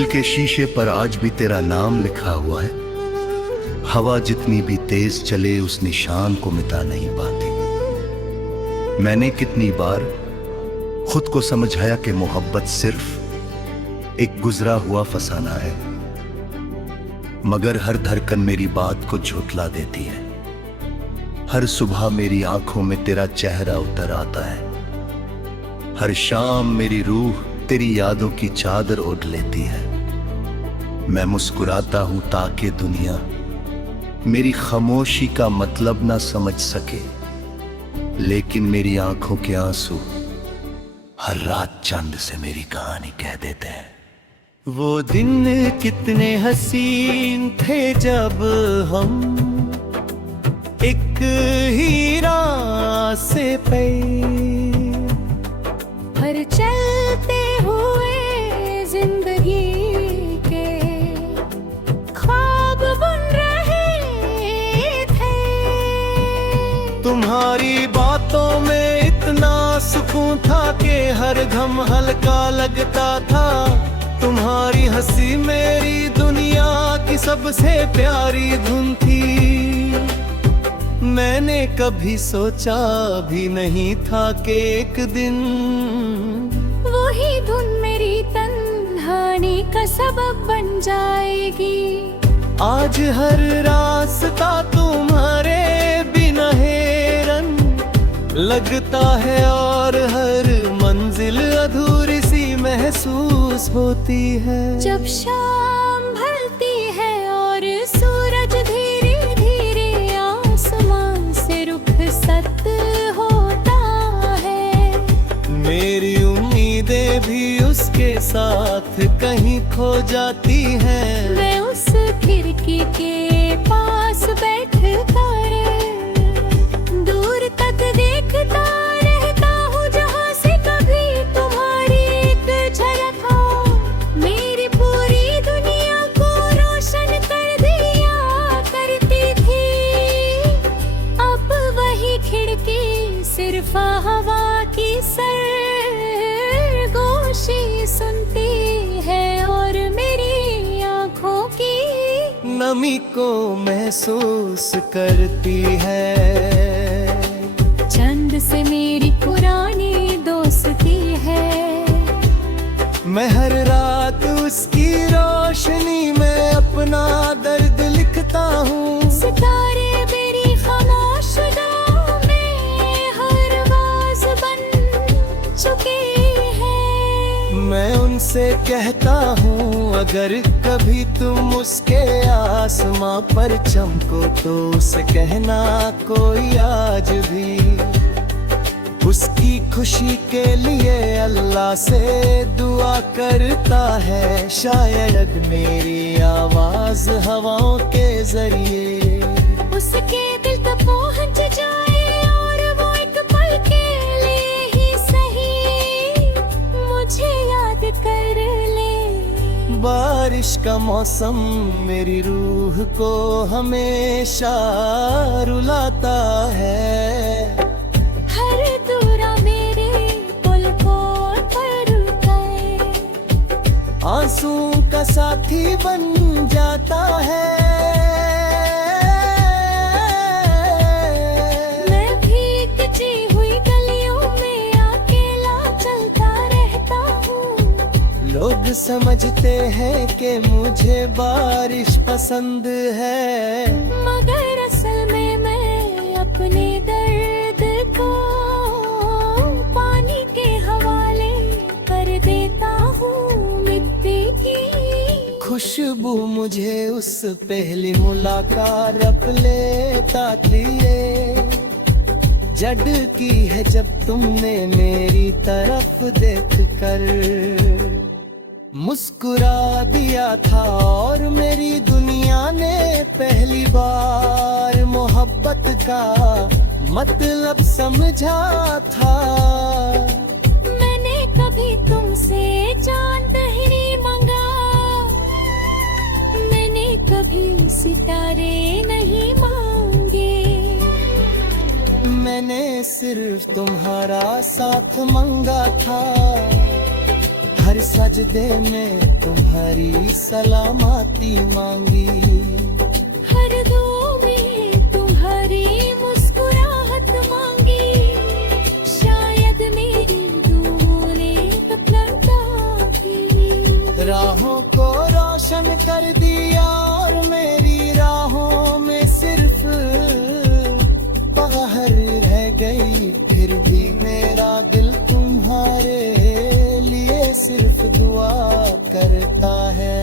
दिल के शीशे पर आज भी तेरा नाम लिखा हुआ है। हवा जितनी भी तेज चले उस निशान को मिटा नहीं पाती। मैंने कितनी बार खुद को समझाया कि मोहब्बत सिर्फ एक गुजरा हुआ फसाना है, मगर हर धड़कन मेरी बात को झुठला देती है। हर सुबह मेरी आंखों में तेरा चेहरा उतर आता है। हर शाम मेरी रूह तेरी यादों की चादर ओढ़ लेती है। मैं मुस्कुराता हूं ताकि दुनिया मेरी खामोशी का मतलब ना समझ सके, लेकिन मेरी आंखों के आंसू हर रात चांद से मेरी कहानी कह देते हैं। वो दिन कितने हसीन थे जब हम एक ही रास्ते पे हर चलते हुए जिंदगी के ख्वाब बुन रहे थे। तुम्हारी बातों में इतना सुकून था कि हर घम हल्का लगता था। तुम्हारी हंसी मेरी दुनिया की सबसे प्यारी धुन थी। मैंने कभी सोचा भी नहीं था कि एक दिन वही धुन मेरी तन्हाई का सबब बन जाएगी। आज हर रास्ता तुम्हारे बिना हैरान लगता है और हर मंजिल अधूरी सी महसूस होती है। जब शाम ढलती है और सूरज धीरे धीरे आसमान से रुखसत होता है, मेरी उम्मीदें भी उसके साथ कहीं खो जाती हैं। मैं उस खिड़की के पास बैठ कर दूर तक देखता रहता हूँ, जहाँ से कभी तुम्हारी एक झलक हो मेरी पूरी दुनिया को रोशन कर दिया करती थी। अब वही खिड़की सिर्फ हवा की सरगोशी सुनती है और मेरी आँखों की नमी को महसूस करती है। चंद से मेरी पुरानी दोस्ती है। मैं हर रात उसकी रोशनी में अपना दर्द लिखता हूँ। सितारे मेरी खामोश गाँव में हर आवाज बन चुके हैं। मैं उनसे कहता हूँ अगर कभी तुम उसके आसमां पर चमको तो उसे कहना कोई आज भी उसकी खुशी के लिए अल्लाह से दुआ करता है। शायद मेरी आवाज हवाओं के जरिए उसके दिल तक पहुंच जाए और वो एक पल के लिए ही सही मुझे याद कर ले। बारिश का मौसम मेरी रूह को हमेशा रुलाता है। हर दूरा मेरे पलकों पर रुके आंसू का साथी बन जाता है। मैं भीगती हुई गलियों में अकेला चलता रहता हूँ। लोग समझते हैं कि मुझे बारिश पसंद है, मगर असल में मैं अपने दर्द को पानी के हवाले कर देता हूँ। मिट्टी की खुशबू मुझे उस पहली मुलाकात अपने साथ लिए जड़ की है जब तुमने मेरी तरफ देखकर मुस्कुरा दिया था और मेरी दुनिया ने पहली बार मोहब्बत का मतलब समझा था। मैंने कभी तुमसे चांद नहीं मांगा, मैंने कभी सितारे नहीं मांगे। मैंने सिर्फ तुम्हारा साथ मांगा था। हर सजदे में तुम्हारी सलामती मांगी, हर दुआ में तुम्हारी मुस्कुराहट मांगी। शायद मेरी दुआओं ने सफलता की, राहों को रोशन कर दिया और मेरी राहों में सिर्फ पहर रह गई। फिर भी मेरा दिल तुम्हारे लिए सिर्फ दुआ करता है,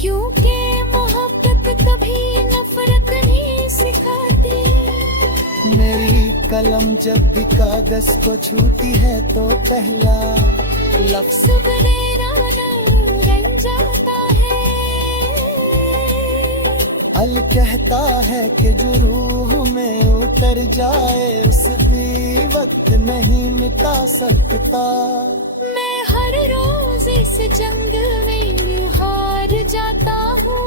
क्योंकि मोहब्बत कभी नफरत नहीं सिखाती। मेरी कलम जब भी कागज को छूती है तो पहला लफ्ज सुबह रंग जाता है। अल कहता है कि जो रूह में उतर जाए उस भी वक्त नहीं मिटा सकता। मैं हर रोज इस जंग में हार जाता हूँ,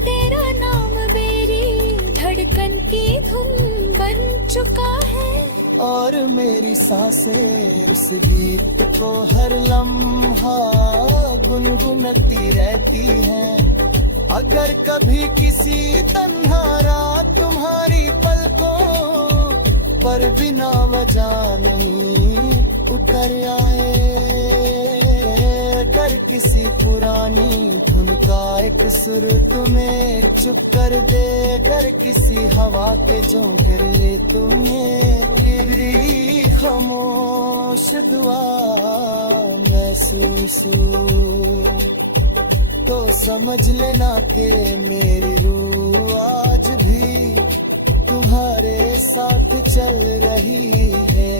तेरा नाम मेरी धड़कन की धुन बन चुका है। और मेरी सांसें उस गीत को हर लम्हा गुनगुनाती रहती हैं। अगर कभी किसी तन्हा रात तुम्हारी पलकों पर बिना वजह नहीं उतर आए, अगर किसी पुरानी धुन का एक सुर तुम्हें चुप कर दे, अगर किसी हवा के झोंके ले तुम्हें तेरी खामोश दुआ महसूस हो, तो समझ लेना कि मेरी रूह आज भी तुम्हारे साथ चल रही है।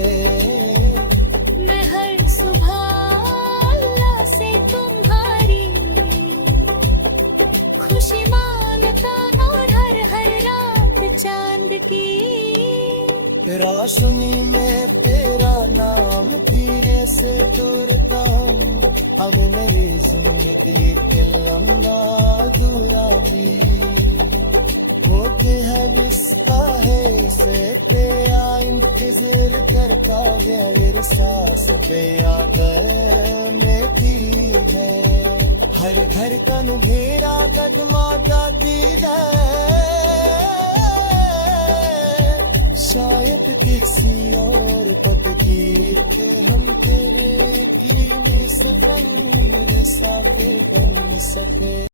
मैं हर सुबह अल्लाह से तुम्हारी खुशी मांगता और हर रात चांद की रोशनी में तेरा नाम धीरे से दूरता हूँ। अब मेरी जिंदगी के लंबा दूरानी वो के है जिसका है से तेरा इंतजार करता गया सांस पे आकर में थी है। हर घर तन घेरा कदमा दाती है, शायद किसी और तकदीर के हम तेरे सफर मेरे साथ बन सके।